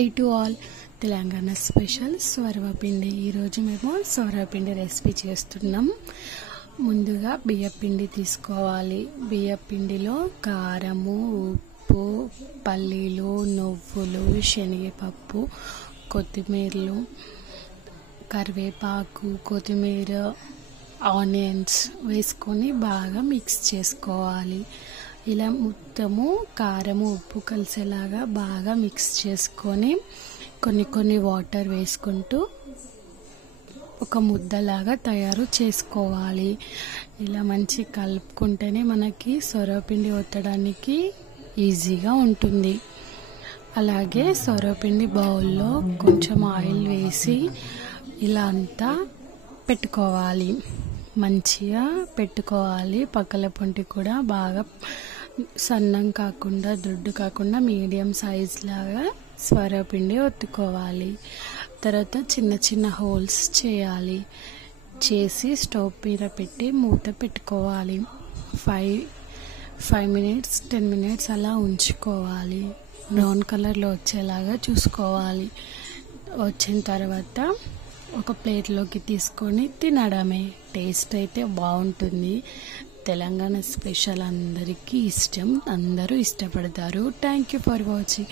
I to all Telangana special సొరవపిండి. ఈరోజు మేము సొరవపిండి రెసిపీ చేస్తున్నాం. ముందుగా బియ్యపిండి తీసుకోవాలి. బియ్యపిండిలో కారము, ఉప్పు, పల్లీలు, నువ్వులు, శనగపప్పు, కొత్తిమీరలు, కరివేపాకు, కొత్తిమీర, ఆనియన్స్ వేసుకొని బాగా మిక్స్ చేసుకోవాలి. ఇలా మొత్తము కారము, ఉప్పు కలిసేలాగా బాగా మిక్స్ చేసుకొని కొన్ని వాటర్ వేసుకుంటూ ఒక ముద్దలాగా తయారు చేసుకోవాలి. ఇలా మంచి కలుపుకుంటేనే మనకి సొరపిండి ఒత్తడానికి ఈజీగా ఉంటుంది. అలాగే సొరపిండి బౌల్లో కొంచెం ఆయిల్ వేసి ఇలా అంతా పెట్టుకోవాలి. మంచిగా పెట్టుకోవాలి. పక్కల పొంటి కూడా బాగా సన్నం కాకుండా దొడ్డు కాకుండా మీడియం సైజ్ లాగా సొరపిండి ఒత్తుకోవాలి. తర్వాత చిన్న చిన్న హోల్స్ చేయాలి. చేసి స్టవ్ మీద పెట్టి మూత పెట్టుకోవాలి. 5 మినిట్స్ 10 మినిట్స్ అలా ఉంచుకోవాలి. బ్రౌన్ కలర్లో వచ్చేలాగా చూసుకోవాలి. వచ్చిన తర్వాత ఒక ప్లేట్లోకి తీసుకొని తినడమే. టేస్ట్ అయితే బాగుంటుంది. తెలంగాణ స్పెషల్ అందరికీ ఇష్టం. అందరూ ఇష్టపడతారు. Thank you for watching.